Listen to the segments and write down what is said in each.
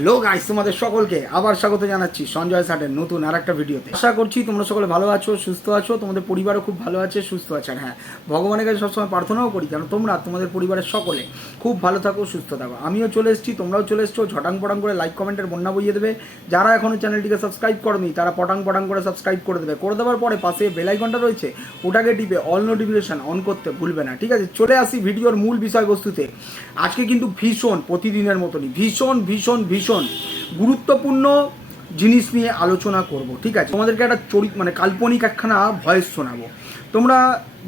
Hello guys, তোমাদের সকলকে আবার স্বাগত জানাচ্ছি সঞ্জয় সাটের নতুন আর একটা ভিডিওতে। আশা করছি তোমরা সকলে ভালো আছো, সুস্থ আছো, তোমাদের পরিবারও খুব ভালো আছে, সুস্থ আছে। আর হ্যাঁ, ভগবানের কাছে সবসময় প্রার্থনাও করি যেন তোমরা তোমাদের পরিবারের সকলে খুব ভালো থাকো, সুস্থ থাকো। আমিও চলে এসেছি, তোমরাও চলে এসছো। ঝটাং পটাং করে লাইক কমেন্টের বন্যা বইয়ে দেবে। যারা এখনও চ্যানেলটিকে সাবস্ক্রাইব করনি তারা পটাং পটাং করে সাবস্ক্রাইব করে দেবে। করে দেওয়ার পরে পাশে বেল আইকনটা রয়েছে, ওটাকে টিপে অল নোটিফিকেশান অন করতে ভুলবে না, ঠিক আছে? চলে আসি ভিডিওর মূল বিষয়বস্তুতে। আজকে কিন্তু ভীষণ প্রতিদিনের মতনই ভীষণ ভীষণ ভীষণ গুরুত্বপূর্ণ জিনিস নিয়ে আলোচনা করব, ঠিক আছে? তোমাদেরকে একটা কাল্পনিক একখানা ভয়েস শোনাবো। তোমরা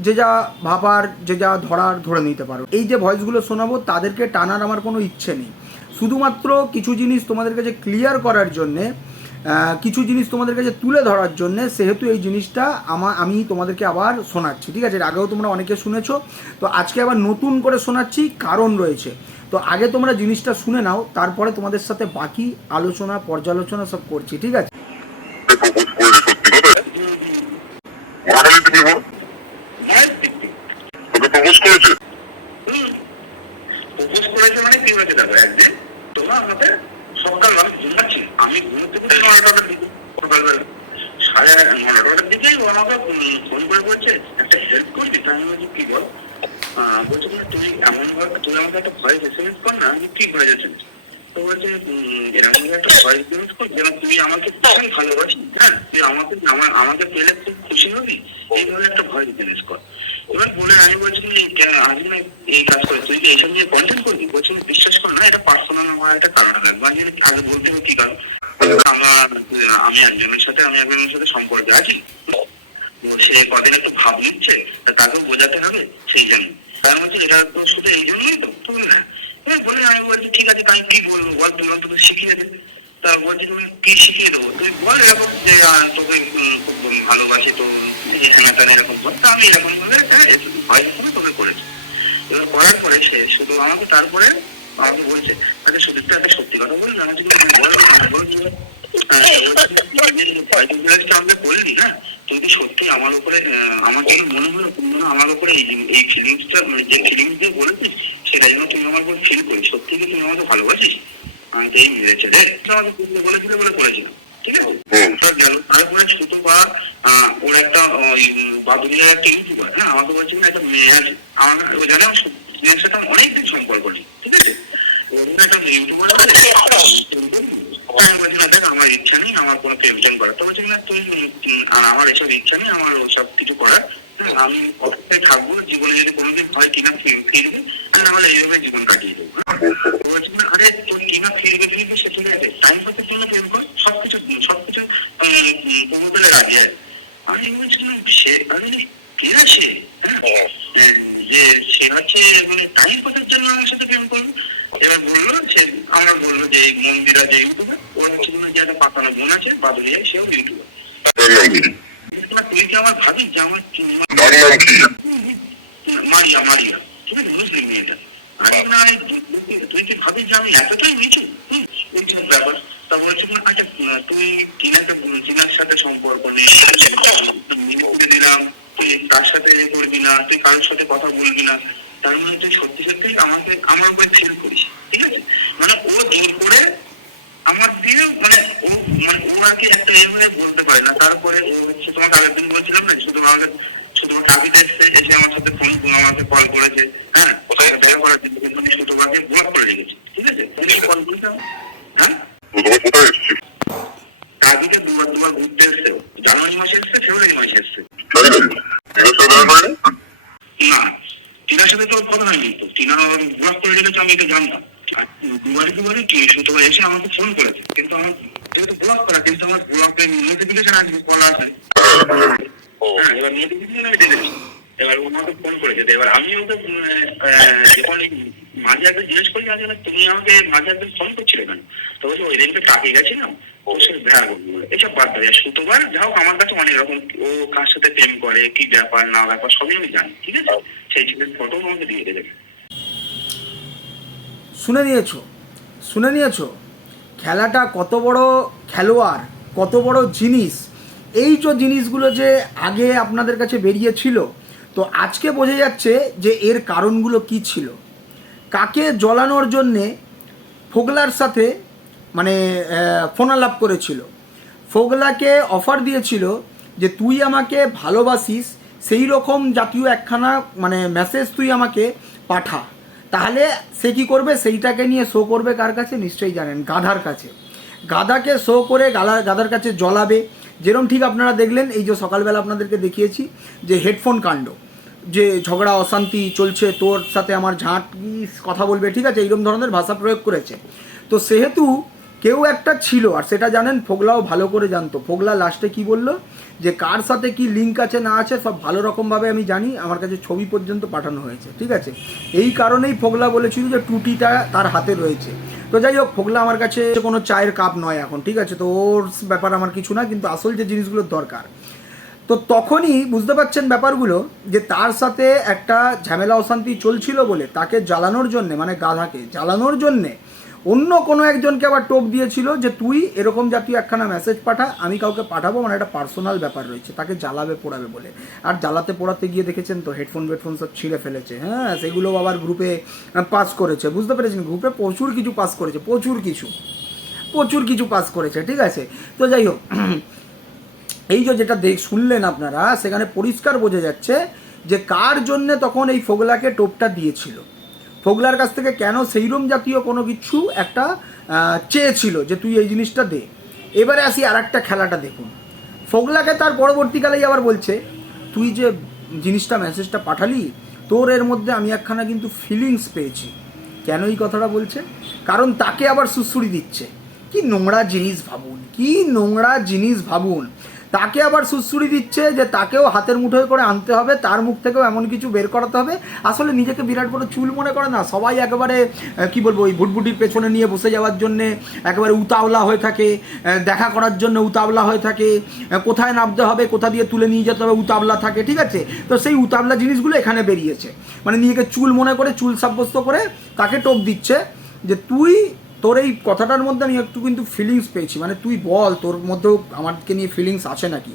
যে যা ভাবার, যে যা ধরার ধরে নিতে পারো। এই যে ভয়েসগুলো শোনাবো তাদেরকে টানার আমার কোনো ইচ্ছে নেই, শুধুমাত্র কিছু জিনিস তোমাদের কাছে ক্লিয়ার করার জন্যে, কিছু জিনিস তোমাদের কাছে তুলে ধরার জন্যে, সেহেতু এই জিনিসটা আমি তোমাদেরকে আবার শোনাচ্ছি, ঠিক আছে? এর আগেও তোমরা অনেকে শুনেছো, তো আজকে আবার নতুন করে শোনাচ্ছি, কারণ রয়েছে। তো আগে তোমরা জিনিসটা শুনে নাও, তারপরে তোমাদের সাথে বাকি আলোচনা পর্যালোচনা সব করছি, ঠিক আছে? আমি ঘুমোতে সাড়ে 9টার দিকেই ও আমাকে ফোন করে বলছে একটা হেল্প করবি। তাই আমি বলছি কি বল? বলছে তুই এমন ভাবে তুই আমাকে একটা ভয়েস এসএমএস কর না। আমি কি ভয়েস এসএমএস? তো বলছে এরকম একটা ভয়েস এসএমএস কর যেন তুই আমাকে ভীষণ ভালোবাসিস, হ্যাঁ, তুই আমাকে পেলে খুব খুশি হবি, এইভাবে একটা ভয়েস এসএমএস কর। এবার বলে আমি বলছি আজ না এই কাজ করে তুই এইসব নিয়ে কন্টেন্ট করবি? বলছি বিশ্বাস কর না, এটা পার্সোনাল হওয়ার একটা কারণ লাগবে। আমি আগে বলতে হবে কি কারণ? আমি একজনের সাথে সম্পর্কে আছি, সে কদিন একটু ভাব নিচ্ছে, তাকেও বোঝাতে হবে সেই জন্য। কারণ হচ্ছে এটা তো শুধু এই জন্যই তো তুমি না বলে আমি বলছি ঠিক আছে, আমি কি বলবো বল, তুমি অন্তত শিখিয়ে দেবে। তা বলছি তুমি কি শিখিয়ে দেবো? তুই বল এরকম যে তোকে খুব ভালোবাসি, তো হ্যাঁ তাহলে এরকম কর। তা আমি এরকম বলে ভয় তোকে করেছি। এবার করার পরে সে শুধু আমাকে তারপরে আমাকে বলছে আচ্ছা সুদীপ্তা একটা সত্যি কথা বললি, আমার যদি আমাকে বললি না, তুই কি সত্যি আমার উপরে, আমার যেন মনে হলো তুমি যেন আমার উপরে এই ফিলিংসটা, মানে যে ফিলিংস দিয়ে বলেছিস সেটা যেন তুমি আমার উপর ফিল করিস, সত্যি কি তুমি আমাকে ভালোবাসিস? আমাকে এই মিলেছে রে, আমাকে বলেছিল বলে করেছিলাম, ঠিক আছে? গেল তারপরে ছোট বা ওর একটা বাদুরিয়ার একটা ইউটিউবার, হ্যাঁ, আমাকে বলছিল একটা মেয়ে আছে, আমাকে ও জানে মেয়ের সাথে অনেকদিন সম্পর্ক নেই, ঠিক আছে? একটা ইউটিউবার দেখ আমার ইচ্ছা নেই আমার কোনো প্রেম করার। তো বলছি না তুই আমার এসব ইচ্ছা নেই আমার ওসব কিছু করার, আমি অপেক্ষায় থাকবো, জীবনে যদি কোনোদিন হয় কিনা ফিরবে, নাহলে এইভাবে জীবন কাটিয়ে দেবো। বলছি না আরে তোর কিনা ফিরবে সে ঠিক আছে, টাইম পাতে কিনা প্রেম কর, সবকিছু প্রভুতলে রাজি আছে। আমি বলছিলাম সে কেনা সে, যে সে হচ্ছে মানে টাইম পাসের জন্য আমার সাথে প্রেম করবে। এবার বললো আমরা বললো যে এই মন্দিরা যে ইউটিউবার, ওর হচ্ছে যে একটা পাতানো বোন আছে বাদুরিয়ায়, সেও ইউটিউবার। তুই কি আমার ভাবিস যে আমার মারিয়া মারিয়া, ঠিক আছে, মুসলিম মেয়েটা। তুই কি ভাবিস যে আমি এতটাই নিচু? এইসব ব্যাপার। তা বলছি আচ্ছা তুই কিনার সাথে সম্পর্ক নেই, দিলাম তুই তার সাথে করবি না, তুই কারোর সাথে কথা বলবি না, তার মানে তুই সত্যি সত্যি আমাকে আমার উপরে ফিল করিস, ঠিক আছে? মানে ও জোর করে আমার দিয়ে ও আর কি একটা এভাবে বলতে পারে না। তারপরে ও হচ্ছে তোমাকে আগের দিন বলছিলাম না, শুধু তোমাকে কাবিতে এসে আমার সাথে আমাকে কল করেছে, হ্যাঁ, কোথায় দেখা করার জন্য, কিন্তু শুধু আমাকে ব্লক করে রেখেছি, ঠিক আছে? তুমি কল করেছো, হ্যাঁ, কাবিতে দুবার ঘুরতে এসছে, জানুয়ারি মাসে এসছে, ফেব্রুয়ারি মাসে এসছে। না, টিনার সাথে তো কথা হয়নি, তো টিনা ব্লক করে রেখেছে, আমি এটা জানতাম। দুবারই শুক্রবার এসে আমাকে ফোন করেছে, কিন্তু আমার যেহেতু ব্লক করা, কিন্তু আমার ব্লকের নোটিফিকেশন আসবে, কল আসবে, হ্যাঁ, এবার নোটিফিকেশন আমি দেখেছি। এবার ও আমাকে ফোন করেছে, এবার আমি ওকে যখন মাঝে একদিন জিজ্ঞেস করি আসলে তুমি আমাকে মাঝে একদিন ফোন করছিলে কেন, তো বলছে ওই দিনকে কাকে গেছিলাম ওর সাথে দেখা করবো, এসব বাদ দেয়। শুক্রবার যাই হোক, আমার কাছে অনেক রকম ও কার সাথে প্রেম করে, কি ব্যাপার না ব্যাপার সবই আমি জানি, ঠিক আছে? সেই ছেলের ফটো আমাকে দিয়ে দেবে। শুনে নিয়েছো খেলাটা কত বড় খেলোয়াড়, কত বড় জিনিস। এই যে জিনিসগুলো যে আগে আপনাদের কাছে বেরিয়েছিল, তো আজকে বোঝা যাচ্ছে যে এর কারণগুলো কি ছিল। কাকে জ্বলানোর জন্যে ফোগলার সাথে মানে ফোন আলাপ করেছিল। ফোগলাকে অফার দিয়েছিল যে তুই আমাকে ভালোবাসিস সেই রকম জাতীয় একখানা মানে মেসেজ তুই আমাকে পাঠা, তাহলে সে কী করবে, সেইটাকে নিয়ে শো করবে কার কাছে নিশ্চয়ই জানেন, গাধার কাছে। গাধাকে শো করে গাধার কাছে জ্বলাবে। যেরকম ঠিক আপনারা দেখলেন এই যে সকালবেলা আপনাদেরকে দেখিয়েছি যে হেডফোন কাণ্ড, যে ঝগড়া অশান্তি চলছে, তোর সাথে আমার ঝাঁট কথা বলবে, ঠিক আছে, এইরকম ধরনের ভাষা প্রয়োগ করেছে। তো সেহেতু কেউ একটা ছিল, আর সেটা জানেন ফোগলাও ভালো করে জানতো। ফোগলা লাস্টে কি বলল যে কার সাথে কি লিঙ্ক আছে না আছে সব ভালো রকমভাবে আমি জানি, আমার কাছে ছবি পর্যন্ত পাঠানো হয়েছে, ঠিক আছে। এই কারণেই ফোগলা বলেছিল যে টুটিটা তার হাতে রয়েছে। তো যাই হোক, ফোগলা আমার কাছে কোনো চায়ের কাপ নয় এখন, ঠিক আছে, তো ওর ব্যাপার আমার কিছু না, কিন্তু আসল যে জিনিসগুলোর দরকার। তো তখনই বুঝতে পারছেন ব্যাপারগুলো, যে তার সাথে একটা ঝামেলা অশান্তি চলছিল বলে তাকে জ্বালানোর জন্যে, মানে গাধাকে জ্বালানোর জন্যে অন্য কোনো একজনকে আবার টোপ দিয়েছিল যে তুই এরকম জাতীয় একখানা মেসেজ পাঠা, আমি কাউকে পাঠাবো, মানে একটা পার্সোনাল ব্যাপার রয়েছে, তাকে জ্বালাবে পোড়াবে বলে। আর জ্বালাতে পোড়াতে গিয়ে দেখেছেন তো হেডফোন সব ছিঁড়ে ফেলেছে, হ্যাঁ, সেগুলো আবার গ্রুপে পাস করেছে, বুঝতে পেরেছেন, গ্রুপে প্রচুর কিছু পাস করেছে, প্রচুর কিছু পাস করেছে, ঠিক আছে। তো যাই হোক, এই যে যেটা শুনলেন আপনারা, সেখানে পরিষ্কার বোঝা যাচ্ছে যে কার জন্যে তখন এই ফোগলাকে টোপটা দিয়েছিল, ফোগলার কাছ থেকে কেন সেইরম জাতীয় কোনো কিছু একটা চেয়েছিল যে তুই এই জিনিসটা দে। এবারে আসি আর একটা খেলাটা দেখুন। ফোগলাকে তার পরবর্তীকালেই আবার বলছে তুই যে জিনিসটা মেসেজটা পাঠালি, তোর এর মধ্যে আমি একখানা কিন্তু ফিলিংস পেয়েছি। কেন এই কথাটা বলছে? কারণ তাকে আবার সুড়সুড়ি দিচ্ছে। কি নোংরা জিনিস ভাবুন, তাকে আবার সুড়সুড়ি দিচ্ছে যে তাকেও হাতের মুঠোয় করে আনতে হবে, তার মুখ থেকেও এমন কিছু বের করাতে হবে। আসলে নিজেকে বিরাট বড় চুল মনে করে না, সবাই একেবারে কি বলবো, ওই ভুটভুটির পেছনে নিয়ে বসে যাওয়ার জন্যে একেবারে উতাওলা হয়ে থাকে, দেখা করার জন্য উতাওলা হয়ে থাকে, কোথায় নামতে হবে, কোথা দিয়ে তুলে নিয়ে যেতে হবে, উতাওলা থাকে, ঠিক আছে। তো সেই উতাওলা জিনিসগুলো এখানে বেরিয়েছে, মানে নিজেকে চুল মনে করে, চুল সাব্যস্ত করে তাকে টোপ দিচ্ছে যে তুই, তোর এই কথাটার মধ্যে আমি একটু কিন্তু ফিলিংস পেয়েছি, মানে তুই বল তোর মধ্যেও আমাকে নিয়ে ফিলিংস আছে নাকি।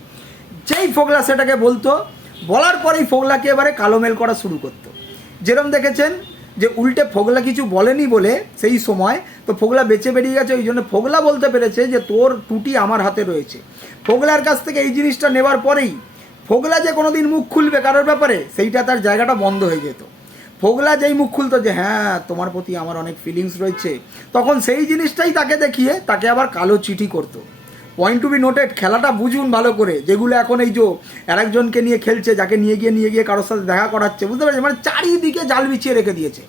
যেই ফোগলা সেটাকে বলতো, বলার পরেই ফোগলাকে এবারে কালোমেল করা শুরু করতো। যেরকম দেখেছেন যে উল্টে ফোগলা কিছু বলেনি বলে সেই সময় তো ফোগলা বেঁচে বেরিয়ে গেছে, ওই জন্য ফোগলা বলতে পেরেছে যে তোর টুটি আমার হাতে রয়েছে। ফোগলার কাছ থেকে এই জিনিসটা নেবার পরেই ফোগলা যে কোনো দিন মুখ খুলবে কারোর ব্যাপারে, সেইটা তার জায়গাটা বন্ধ হয়ে যেত। ফোগলা যেই মুখ খুলতো যে হ্যাঁ তোমার প্রতি আমার অনেক ফিলিংস রয়েছে, তখন সেই জিনিসটাই তাকে দেখিয়ে তাকে আবার কালো চিঠি করতো। পয়েন্ট টু বি নোটেড, খেলাটা বুঝুন ভালো করে, যেগুলো এখন এই যে আরেকজনকে নিয়ে খেলছে, যাকে নিয়ে গিয়ে কারোর সাথে দেখা করাচ্ছে, বুঝতে পারছি, মানে চারিদিকে জাল বিছিয়ে রেখে দিয়েছে,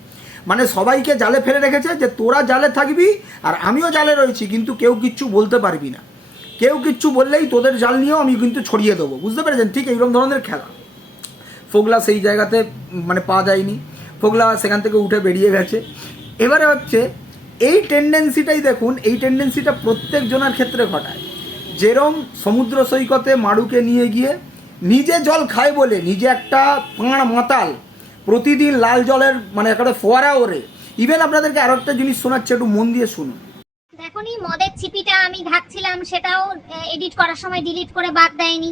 মানে সবাইকে জালে ফেলে রেখেছে যে তোরা জালে থাকবি আর আমিও জালে রয়েছি, কিন্তু কেউ কিচ্ছু বলতে পারবি না, কেউ কিচ্ছু বললেই তোদের জাল নিয়েও আমি কিন্তু ছড়িয়ে দেবো, বুঝতে পেরেছেন। ঠিক এইরকম ধরনের খেলা। ফোগলা সেই জায়গাতে মানে পা যায়নি, ফোগলা সেখান থেকে উঠে বেরিয়ে গেছে। এবারে হচ্ছে এই টেন্ডেন্সিটাই দেখুন, এই টেন্ডেন্সিটা প্রত্যেক জনের ক্ষেত্রে ঘটায়। যেরম সমুদ্র সৈকতে মারুকে নিয়ে গিয়ে নিজে জল খায় বলে নিজে একটা পাঁড় মাতাল প্রতিদিন লাল জলের মানে একটা ফোয়ারা ওরে। ইভেন আপনাদেরকে আরো একটা জিনিস শোনাচ্ছে, একটু মন দিয়ে শুনুন। দেখুনি মদের ছিপিটা আমি ঢাকছিলাম, সেটাও এডিট করার সময় ডিলিট করে বাদ দেয়নি।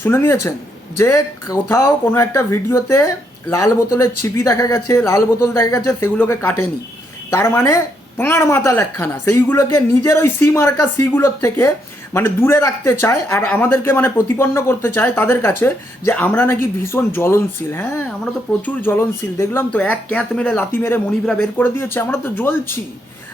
শুনে নিয়েছেন যে কোথাও কোনো একটা ভিডিওতে লাল বোতলের ছিপি দেখা গেছে, লাল বোতল দেখা গেছে, সেগুলোকে কাটেনি, তার মানে পাঁড় মাতাল একখানা, সেইগুলোকে নিজের ওই সি মার্কা সিগুলোর থেকে মানে দূরে রাখতে চায়, আর আমাদেরকে মানে প্রতিপন্ন করতে চায় তাদের কাছে যে আমরা নাকি ভীষণ জ্বলনশীল। হ্যাঁ, আমরা তো প্রচুর জ্বলনশীল, দেখলাম তো এক ক্যাঁত মেরে লাথি মেরে মনিবরা বের করে দিয়েছে, আমরা তো জ্বলছি,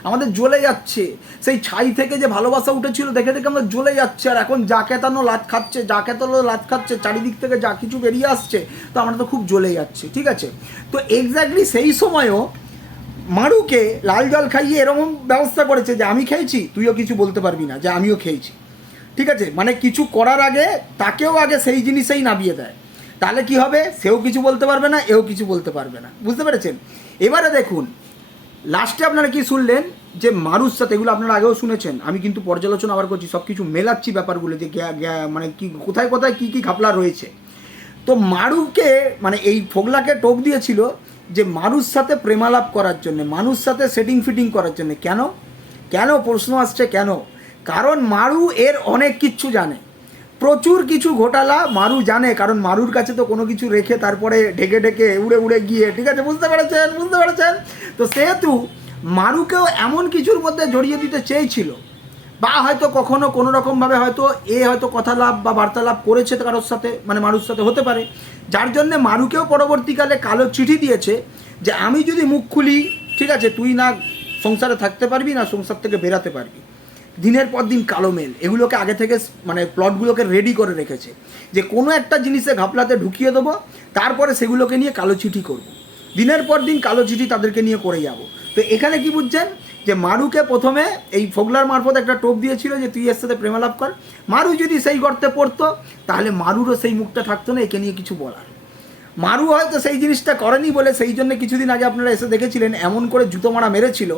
আমাদের জ্বলে যাচ্ছে। সেই ছাই থেকে যে ভালোবাসা উঠেছিল দেখে দেখে আমরা জ্বলে যাচ্ছে, আর এখন যা কেতানো লাত খাচ্ছে, চারিদিক থেকে যা কিছু বেরিয়ে আসছে, তো আমরা তো খুব জ্বলে যাচ্ছি, ঠিক আছে। তো এক্স্যাক্টলি সেই সময়ও মারুকে লাল জল খাইয়ে এরকম ব্যবস্থা করেছে যে আমি খেয়েছি, তুইও কিছু বলতে পারবি না যে আমিও খেয়েছি, ঠিক আছে। মানে কিছু করার আগে তাকেও আগে সেই জিনিসেই নামিয়ে দেয়, তাহলে কি হবে, সেও কিছু বলতে পারবে না, এও কিছু বলতে পারবে না, বুঝতে পেরেছেন। এবারে দেখুন লাস্টে আপনারা কি শুনলেন যে মারুর সাথে, এগুলো আপনারা আগেও শুনেছেন, আমি কিন্তু পর্যালোচনা আবার করছি, সব কিছু মেলাচ্ছি ব্যাপারগুলো যে মানে কি কোথায় কোথায় কী কী ঘাপলা রয়েছে। তো মারুকে মানে এই ফোগলাকে টোপ দিয়েছিল যে মারুর সাথে প্রেমালাপ করার জন্য, মানুষ সাথে সেটিং ফিটিং করার জন্য। কেন প্রশ্ন আসছে কেন? কারণ মারু এর অনেক কিচ্ছু জানে, প্রচুর কিছু ঘোটালা মারু জানে, কারণ মারুর কাছে তো কোনো কিছু রেখে তারপরে ঢেকে উড়ে গিয়ে, ঠিক আছে, বুঝতে পেরেছেন। তো সেহেতু মারুকেও এমন কিছুর মধ্যে জড়িয়ে দিতে চেয়েছিল, বা হয়তো কখনো কোনো রকমভাবে হয়তো হয়তো কথালাপ বা বার্তালাপ করেছে কারোর সাথে, মানে মারুর সাথে হতে পারে, যার জন্যে মারুকেও পরবর্তীকালে কালো চিঠি দিয়েছে যে আমি যদি মুখ খুলি, ঠিক আছে, তুই না সংসারে থাকতে পারবি না সংসার থেকে বেরাতে পারবি। দিনের পর দিন কালো মেল এগুলোকে আগে থেকে মানে প্লটগুলোকে রেডি করে রেখেছে যে কোনো একটা জিনিসে ঘাপলাতে ঢুকিয়ে দেবো, তারপরে সেগুলোকে নিয়ে কালো চিঠি করব। দিনের পর দিন কালো চিঠি তাদেরকে নিয়ে করে যাব। তো এখানে কি বুঝছেন যে মারুকে প্রথমে এই ফোগলার মারফত একটা টোপ দিয়েছিল যে তুই এর সাথে প্রেমালাপ কর। মারু যদি সেই গর্তে পড়তো তাহলে মারুরও সেই মুখটা থাকতো না একে নিয়ে কিছু বলার। মারু হয়তো সেই জিনিসটা করেনি বলে সেই জন্য কিছুদিন আগে আপনারা এসে দেখেছিলেন এমন করে জুতো মারা মেরেছিল,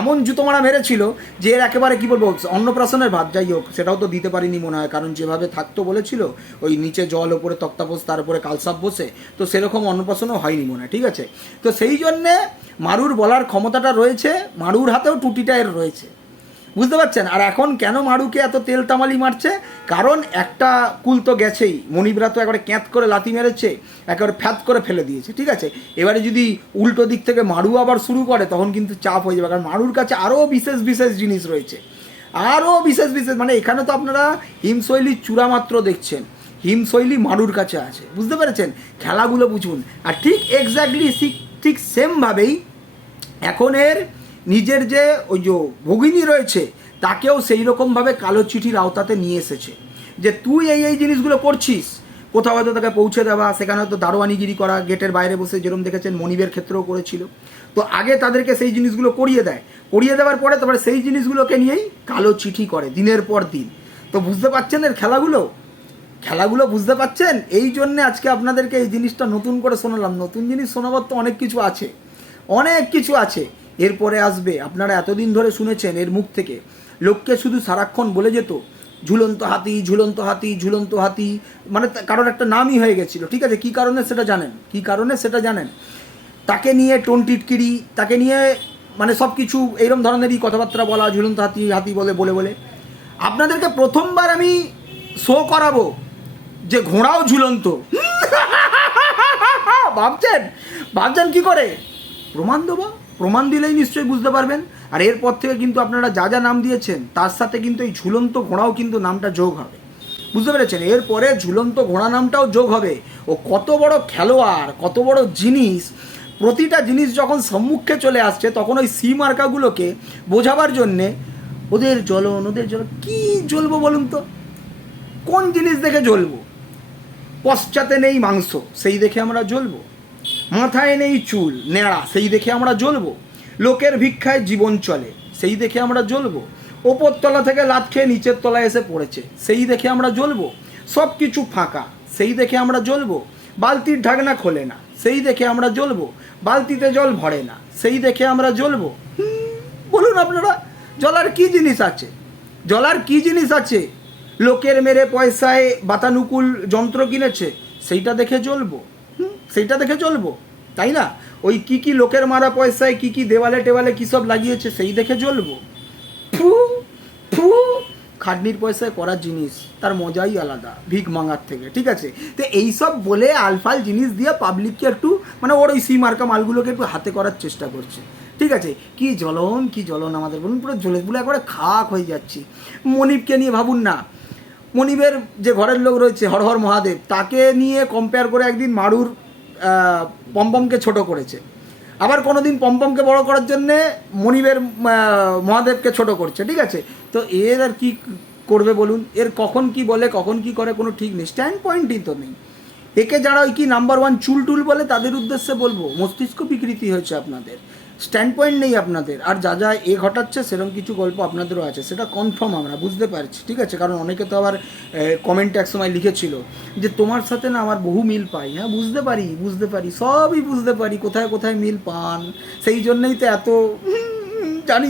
এমন জুতো মারা মেরেছিল যে এর একেবারে কী বলবো অন্নপ্রাশনের ভাত, যাই হোক সেটাও তো দিতে পারিনি মনে হয়, কারণ যেভাবে থাকতো বলেছিল ওই নিচে জল ওপরে তক্তাপোষ তার উপরে কালসাপ বসে, তো সেরকম অন্নপ্রাশনও হয়নি মনে হয়, ঠিক আছে। তো সেই জন্যে মারুর বলার ক্ষমতাটা রয়েছে, মারুর হাতেও টুটিটা এর রয়েছে, বুঝতে পারছেন। আর এখন কেন মারুকে এত তেল তামালি মারছে, কারণ একটা কুল তো গেছেই, মনিবরা তো একবারে ক্যাঁত করে লাথি মেরেছে, একেবারে ফ্যাত করে ফেলে দিয়েছে, ঠিক আছে। এবারে যদি উল্টো দিক থেকে মারু আবার শুরু করে তখন কিন্তু চাপ হয়ে যাবে, কারণ মারুর কাছে আরও বিশেষ বিশেষ জিনিস রয়েছে, আরও বিশেষ বিশেষ, মানে এখানে তো আপনারা হিমশৈলীর চূড়া মাত্র দেখছেন, হিমশৈলী মারুর কাছে আছে, বুঝতে পেরেছেন। খেলাগুলো বুঝুন। আর ঠিক এক্স্যাক্টলি ঠিক সেমভাবেই এখন এর নিজের যে ওই যে ভগিনী রয়েছে তাকেও সেই রকমভাবে কালো চিঠির আওতাতে নিয়ে এসেছে যে তুই এই জিনিসগুলো করছিস, কোথাও হয়তো তাকে পৌঁছে দেওয়া, সেখানে হয়তো দারোয়ানিগিরি করা, গেটের বাইরে বসে যেরকম দেখেছেন মনিবের ক্ষেত্রেও করেছিল। তো আগে তাদেরকে সেই জিনিসগুলো করিয়ে দেয়, করিয়ে দেওয়ার পরে তারপরে সেই জিনিসগুলোকে নিয়েই কালো চিঠি করে দিনের পর দিন। তো বুঝতে পারছেন এর খেলাগুলো বুঝতে পারছেন। এই জন্যে আজকে আপনাদেরকে এই জিনিসটা নতুন করে শোনালাম। নতুন জিনিস শোনাবার তো অনেক কিছু আছে, অনেক কিছু আছে, এরপরে আসবে। আপনারা এতদিন ধরে শুনেছেন এর মুখ থেকে, লোককে শুধু সারাক্ষণ বলে যেত ঝুলন্ত হাতি ঝুলন্ত হাতি ঝুলন্ত হাতি, মানে কারোর একটা নামই হয়ে গেছিলো, ঠিক আছে। কী কারণে সেটা জানেন, কী কারণে সেটা জানেন, তাকে নিয়ে টোন টিটকিরি, তাকে নিয়ে মানে সব কিছু এইরকম ধরনেরই কথাবার্তা বলা, ঝুলন্ত হাতি হাতি বলে বলে বলে। আপনাদেরকে প্রথমবার আমি শো করাবো যে ঘোড়াও ঝুলন্ত। ভাবছেন কি করে? প্রমাণ দেবো, প্রমাণ দিলেই নিশ্চয়ই বুঝতে পারবেন। আর এরপর থেকে কিন্তু আপনারা যা যা নাম দিয়েছেন তার সাথে কিন্তু এই ঝুলন্ত ঘোড়াও কিন্তু নামটা যোগ হবে, বুঝতে পেরেছেন। এরপরে ঝুলন্ত ঘোড়া নামটাও যোগ হবে। ও কত বড় খেলোয়াড়, কত বড় জিনিস। প্রতিটা জিনিস যখন সম্মুখে চলে আসছে তখন ওই সি মার্কাগুলোকে বোঝাবার জন্যে ওদের জ্বলন কী জ্বলবো বলুন তো, কোন জিনিস দেখে জ্বলবো? পশ্চাতে নেই মাংস, সেই দেখে আমরা জ্বলবো। মাথায় নেই চুল নেড়া, সেই দেখে আমরা জ্বলবো। লোকের ভিক্ষায় জীবন চলে, সেই দেখে আমরা জ্বলবো। ওপর তলা থেকে লাত খেয়ে নিচের তলায় এসে পড়েছে, সেই দেখে আমরা জ্বলবো। সব কিছু ফাঁকা, সেই দেখে আমরা জ্বলবো। বালতির ঢাকনা খোলে না, সেই দেখে আমরা জ্বলবো। বালতিতে জল ভরে না, সেই দেখে আমরা জ্বলবো। বলুন আপনারা, জ্বলার কি জিনিস আছে? জ্বলার কি জিনিস আছে? লোকের মেরে পয়সায় বাতানুকূল যন্ত্র কিনেছে, সেইটা দেখে জ্বলবো, সেইটা দেখে জ্বলবো, তাই না? ওই কি লোকের মারা পয়সায় কি দেওয়ালে টেওয়ালে কী সব লাগিয়েছে, সেই দেখে জ্বলবো। খাটনির পয়সায় করার জিনিস তার মজাই আলাদা ভিক মাঙার থেকে, ঠিক আছে। তো এইসব বলে আলফাল জিনিস দিয়ে পাবলিককে একটু মানে ওর ওই সি মার্কা মালগুলোকে একটু হাতে করার চেষ্টা করছে, ঠিক আছে। কি জ্বলন আমাদের, বলুন, পুরো জ্বলে পুরো একবারে খাক হয়ে যাচ্ছি। মনিবকে নিয়ে ভাবুন না, মনিবের যে ঘরের লোক রয়েছে হর হর মহাদেব, তাকে নিয়ে কম্পেয়ার করে একদিন মারুর পম্পমকে ছোট করেছে, আবার কোনো দিন পম্পমকে বড় করার জন্যে মনিবের মহাদেবকে ছোট করছে, ঠিক আছে। তো এর আর কি করবে বলুন? এর কখন কি বলে কখন কি করে কোনো ঠিক নেই, স্ট্যান্ড পয়েন্টই তো নেই। একে যারা ওই কি নাম্বার 1 চুল বলে তাদের উদ্দেশ্যে বলবো, মস্তিষ্ক বিকৃতি হয়েছে আপনাদের, স্ট্যান্ড পয়েন্ট নেই আপনাদের। আর যা ঘটাচ্ছে সেরকম কিছু গল্প আপনাদেরও আছে, সেটা কনফার্ম আমরা বুঝতে পারছি, ঠিক আছে। কারণ অনেকে তো আবার কমেন্টে একসময় লিখেছিল যে তোমার সাথে না আমার বহু মিল পাই। হ্যাঁ, বুঝতে পারি, সবই বুঝতে পারি কোথায় কোথায় মিল পান। সেই জন্যই তো এত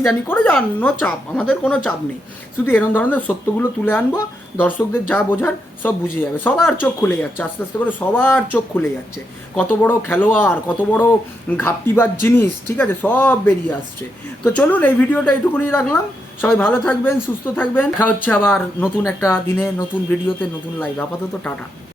জানি করে যান, নো চাপ, আমাদের কোনো চাপ নেই। শুধু এরকম ধরনের সত্যগুলো তুলে আনবো, দর্শকদের যা বোঝার সব বুঝে যাবে। সবার চোখ খুলে যাচ্ছে, আস্তে আস্তে করে সবার চোখ খুলে যাচ্ছে। কত বড় খেলোয়াড়, কত বড় ঘাপটিবার জিনিস, ঠিক আছে, সব বেরিয়ে আসছে। তো চলুন, এই ভিডিওটা এইটুকুনি রাখলাম। সবাই ভালো থাকবেন, সুস্থ থাকবেন। দেখা হচ্ছে আবার নতুন একটা দিনে, নতুন ভিডিওতে, নতুন লাইভ। আপাতত টাটা।